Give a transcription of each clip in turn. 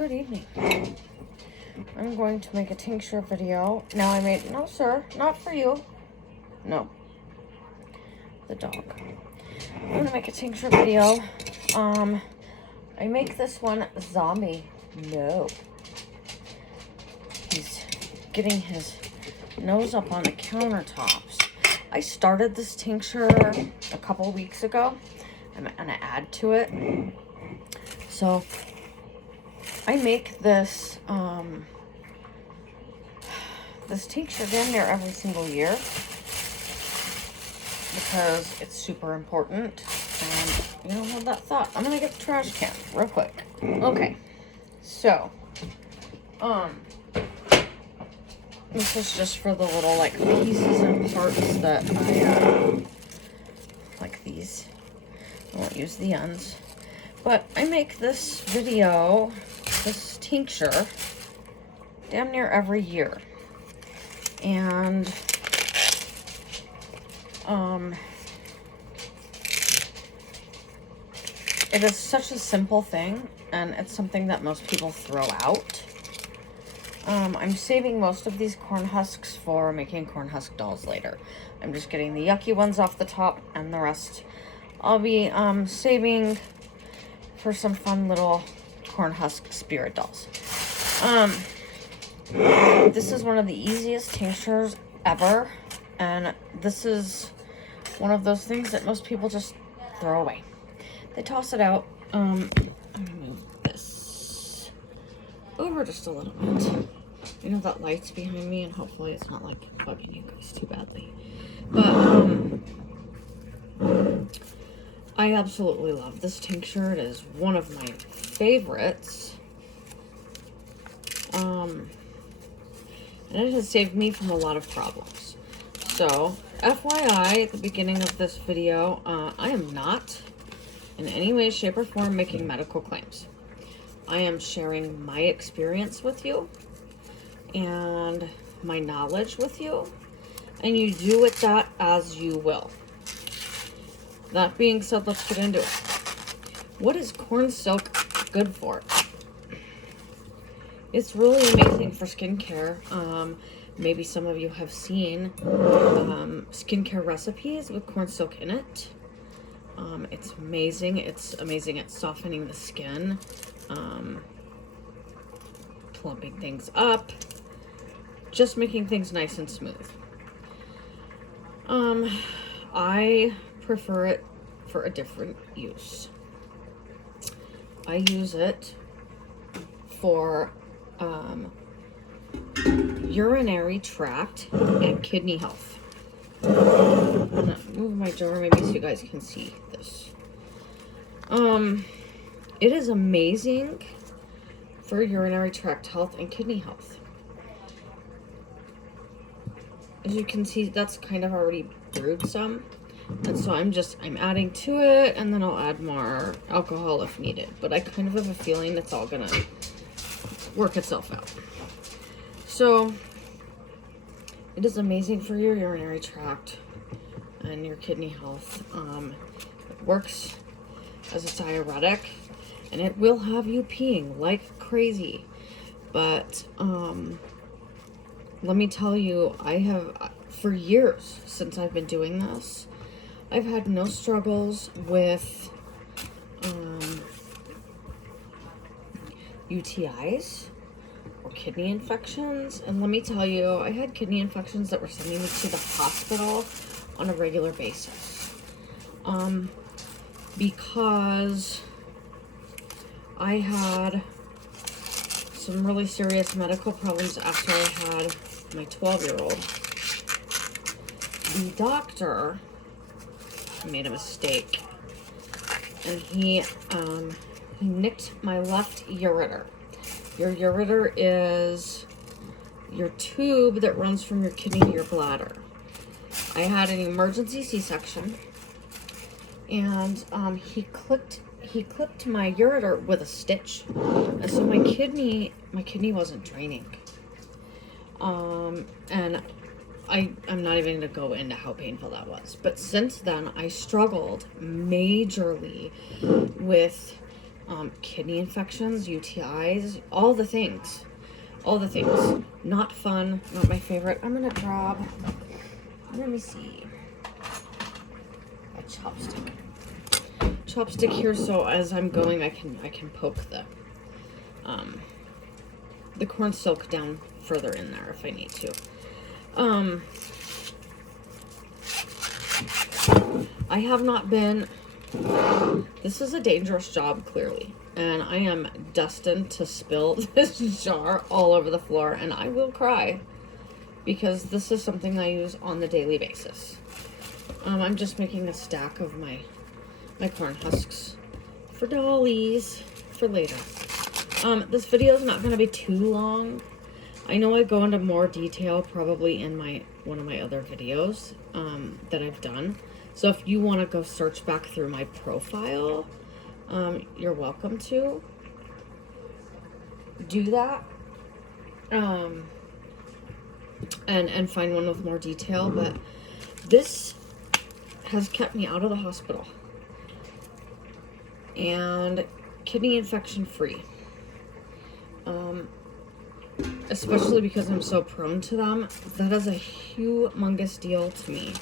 Good evening. I'm going to make a tincture video. Now no sir, not for you. No. The dog. I'm gonna make a tincture video. I make this one zombie. No. He's getting his nose up on the countertops. I started this tincture a couple weeks ago. I'm gonna add to it. So I make this this tincture damn near every single year because it's super important. And you don't have that thought. I'm gonna get the trash can real quick. Okay, so this is just for the little like pieces and parts that I like these. I won't use the ends, but I make this video, this tincture, damn near every year. And it is such a simple thing, and it's something that most people throw out. I'm saving most of these corn husks for making corn husk dolls later. I'm just getting the yucky ones off the top, and the rest I'll be saving for some fun little corn husk spirit dolls. This is one of the easiest tinctures ever, and this is one of those things that most people just throw away. They toss it out. I'm gonna move this over just a little bit. You know that light's behind me, and hopefully it's not like bugging you guys too badly. But I absolutely love this tincture. It is one of my favorites. And it has saved me from a lot of problems. So, FYI, at the beginning of this video, I am not in any way, shape, or form making medical claims. I am sharing my experience with you and my knowledge with you, and you do with that as you will. That being said, let's get into it. What is corn silk good for? It's really amazing for skincare. Maybe some of you have seen skincare recipes with corn silk in it. It's amazing. It's amazing at softening the skin, plumping things up, just making things nice and smooth. I prefer it for a different use. I use it for urinary tract and kidney health. I'm gonna move my jar maybe so you guys can see this. It is amazing for urinary tract health and kidney health. As you can see, that's kind of already brewed some. And so I'm adding to it, and then I'll add more alcohol if needed. But I kind of have a feeling it's all gonna work itself out. So it is amazing for your urinary tract and your kidney health. It works as a diuretic, and it will have you peeing like crazy. But let me tell you, I have, for years since I've been doing this, I've had no struggles with UTIs or kidney infections. And let me tell you, I had kidney infections that were sending me to the hospital on a regular basis. Because I had some really serious medical problems after I had my 12-year-old. The doctor made a mistake, and he nicked my left ureter. Your ureter is your tube that runs from your kidney to your bladder. I had an emergency C-section, and he clipped my ureter with a stitch, and so my kidney wasn't draining. And I'm not even going to go into how painful that was. But since then, I struggled majorly with kidney infections, UTIs, all the things. All the things. Not fun, not my favorite. I'm gonna grab, let me see, a chopstick here, so as I'm going, I can poke the corn silk down further in there if I need to. I have not been, this is a dangerous job, clearly, and I am destined to spill this jar all over the floor, and I will cry, because this is something I use on the daily basis. I'm just making a stack of my corn husks for dollies for later. This video is not going to be too long. I know I go into more detail probably in one of my other videos that I've done. So if you want to go search back through my profile, you're welcome to do that. And find one with more detail. But this has kept me out of the hospital. And kidney infection free. Especially because I'm so prone to them. That is a humongous deal to me.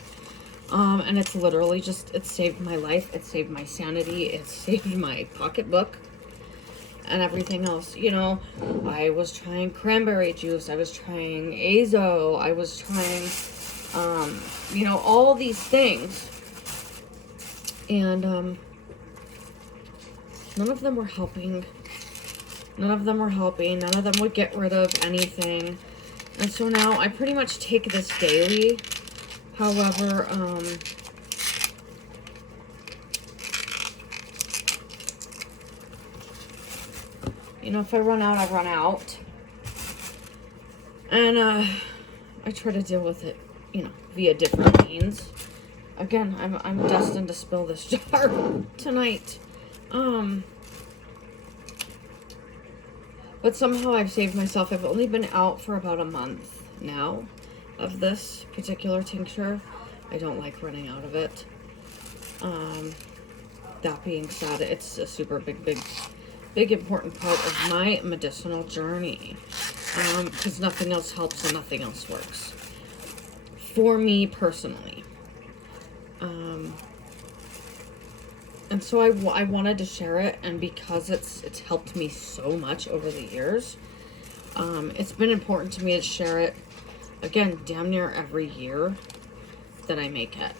And it's literally just, it saved my life. It saved my sanity. It saved my pocketbook and everything else. You know, I was trying cranberry juice. I was trying Azo. I was trying, you know, all these things. And, none of them were helping. None of them were helping. None of them would get rid of anything. And so now I pretty much take this daily. However, you know, if I run out, I run out. And I try to deal with it, you know, via different means. Again, I'm destined to spill this jar tonight. But somehow I've saved myself. I've only been out for about a month now of this particular tincture. I don't like running out of it. That being said, it's a super big important part of my medicinal journey. Because nothing else helps and nothing else works. For me personally. And so I wanted to share it, and because it's helped me so much over the years, it's been important to me to share it, again, damn near every year that I make it.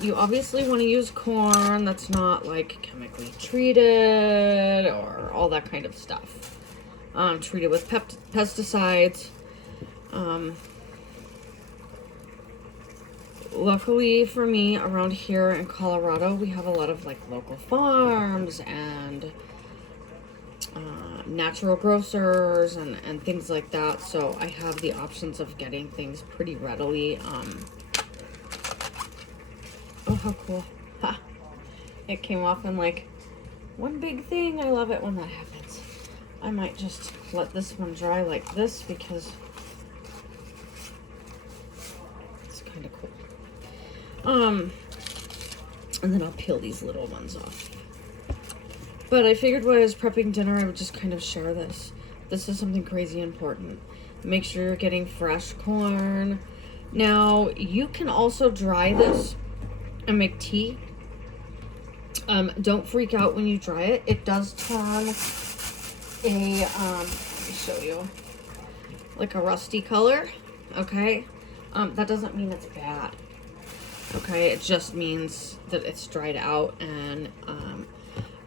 You obviously want to use corn that's not, like, chemically treated or all that kind of stuff. Treated with pesticides. Luckily for me, around here in Colorado, we have a lot of, like, local farms and natural grocers and things like that. So I have the options of getting things pretty readily. Oh, how cool. Ha. It came off in, like, one big thing. I love it when that happens. I might just let this one dry like this because it's kind of cool. And then I'll peel these little ones off. But I figured while I was prepping dinner, I would just kind of share this. This is something crazy important. Make sure you're getting fresh corn. Now, you can also dry this and make tea. Don't freak out when you dry it. It does turn a, let me show you, like a rusty color, okay? That doesn't mean it's bad. Okay, it just means that it's dried out, and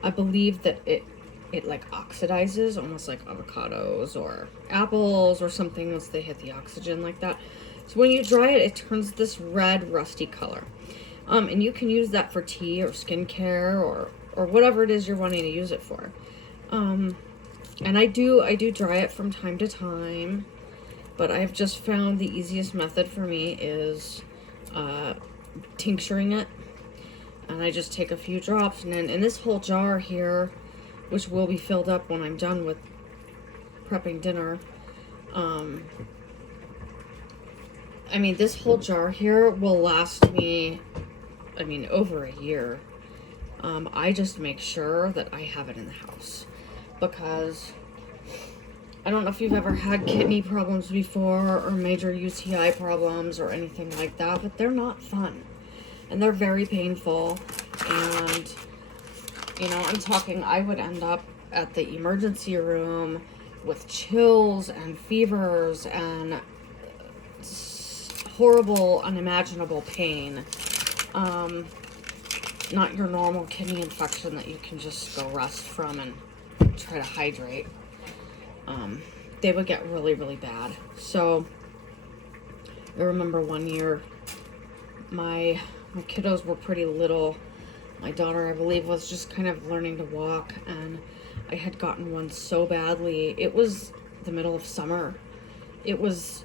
I believe that it like oxidizes, almost like avocados or apples or something once they hit the oxygen like that. So when you dry it, it turns this red rusty color. And you can use that for tea or skincare or whatever it is you're wanting to use it for. And I do dry it from time to time, but I've just found the easiest method for me is tincturing it, and I just take a few drops, and then in this whole jar here, which will be filled up when I'm done with prepping dinner, I mean, this whole jar here will last me, I mean, over a year. I just make sure that I have it in the house, because I don't know if you've ever had kidney problems before or major UTI problems or anything like that, but they're not fun and they're very painful. And, you know, I'm talking, I would end up at the emergency room with chills and fevers and horrible, unimaginable pain. Not your normal kidney infection that you can just go rest from and try to hydrate. They would get really, really bad. So I remember one year, my kiddos were pretty little. My daughter, I believe, was just kind of learning to walk, and I had gotten one so badly. It was the middle of summer. It was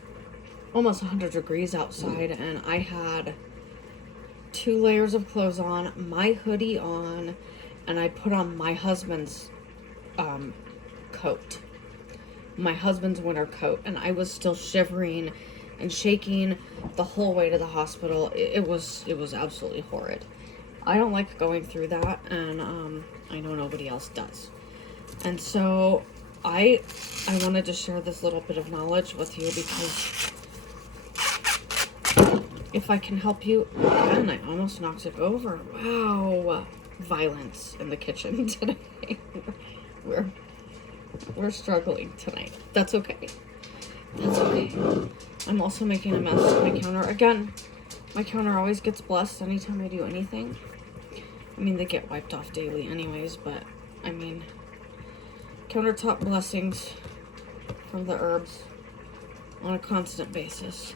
almost 100 degrees outside, and I had 2 layers of clothes on, my hoodie on, and I put on my husband's coat. My husband's winter coat, and I was still shivering and shaking the whole way to the hospital. It was absolutely horrid. I don't like going through that, and I know nobody else does. And so I wanted to share this little bit of knowledge with you, because if I can help you, again, I almost knocked it over. Wow, violence in the kitchen today. We're struggling tonight. That's okay. That's okay. I'm also making a mess of my counter. Again, my counter always gets blessed anytime I do anything. I mean, they get wiped off daily anyways, but I mean, countertop blessings from the herbs on a constant basis.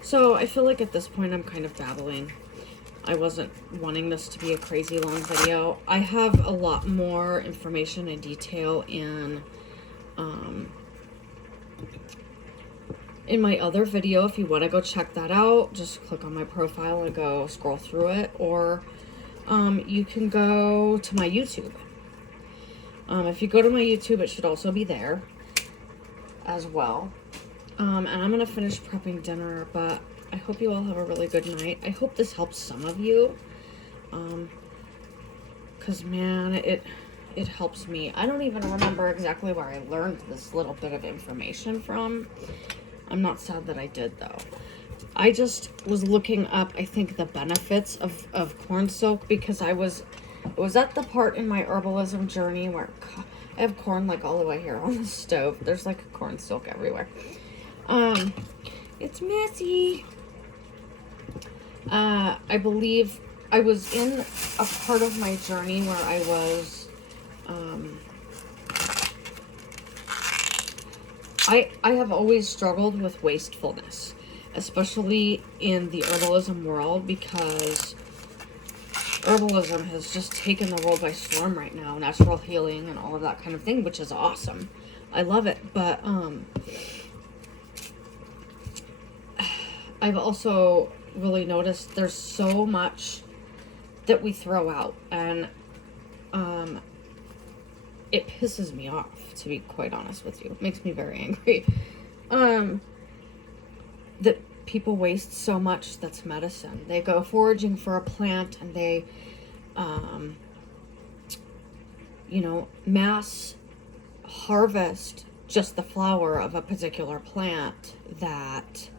So I feel like at this point I'm kind of babbling. I wasn't wanting this to be a crazy long video. I have a lot more information and detail in my other video. If you want to go check that out, just click on my profile and go scroll through it, or you can go to my YouTube. If you go to my YouTube, it should also be there as well. And I'm going to finish prepping dinner, but I hope you all have a really good night. I hope this helps some of you. Because, man, it helps me. I don't even remember exactly where I learned this little bit of information from. I'm not sad that I did, though. I just was looking up, I think, the benefits of corn silk, because it was at the part in my herbalism journey where I have corn like all the way here on the stove. There's like corn silk everywhere. It's messy. I believe I was in a part of my journey where I was, I have always struggled with wastefulness, especially in the herbalism world, because herbalism has just taken the world by storm right now. Natural healing and all of that kind of thing, which is awesome. I love it. But, I've also really noticed there's so much that we throw out, and it pisses me off, to be quite honest with you. It makes me very angry that people waste so much that's medicine. They go foraging for a plant, and they mass harvest just the flower of a particular plant, that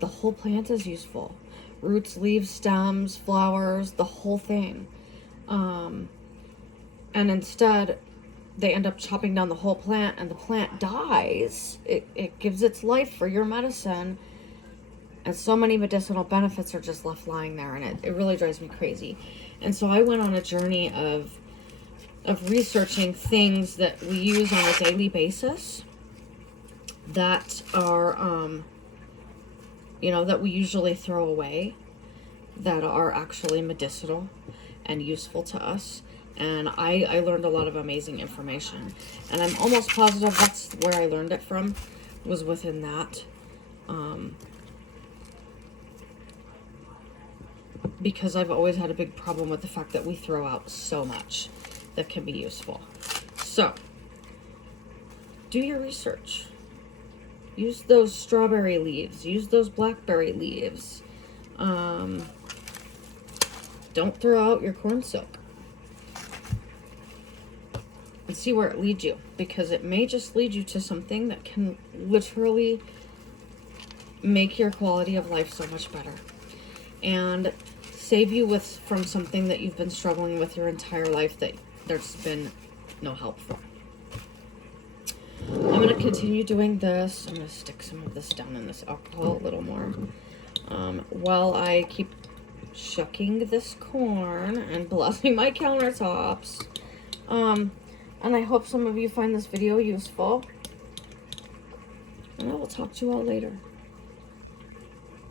the whole plant is useful. Roots, leaves, stems, flowers, the whole thing. And instead, they end up chopping down the whole plant, and the plant dies. It gives its life for your medicine. And so many medicinal benefits are just left lying there, and it really drives me crazy. And so I went on a journey of researching things that we use on a daily basis that are, that we usually throw away, that are actually medicinal and useful to us. And I learned a lot of amazing information. And I'm almost positive that's where I learned it from, was within that. Because I've always had a big problem with the fact that we throw out so much that can be useful. So, do your research. Use those strawberry leaves. Use those blackberry leaves. Don't throw out your corn silk. And see where it leads you, because it may just lead you to something that can literally make your quality of life so much better and save you from something that you've been struggling with your entire life that there's been no help for. I'm going to continue doing this. I'm going to stick some of this down in this alcohol a little more while I keep shucking this corn and blessing my countertops. And I hope some of you find this video useful. And I will talk to you all later.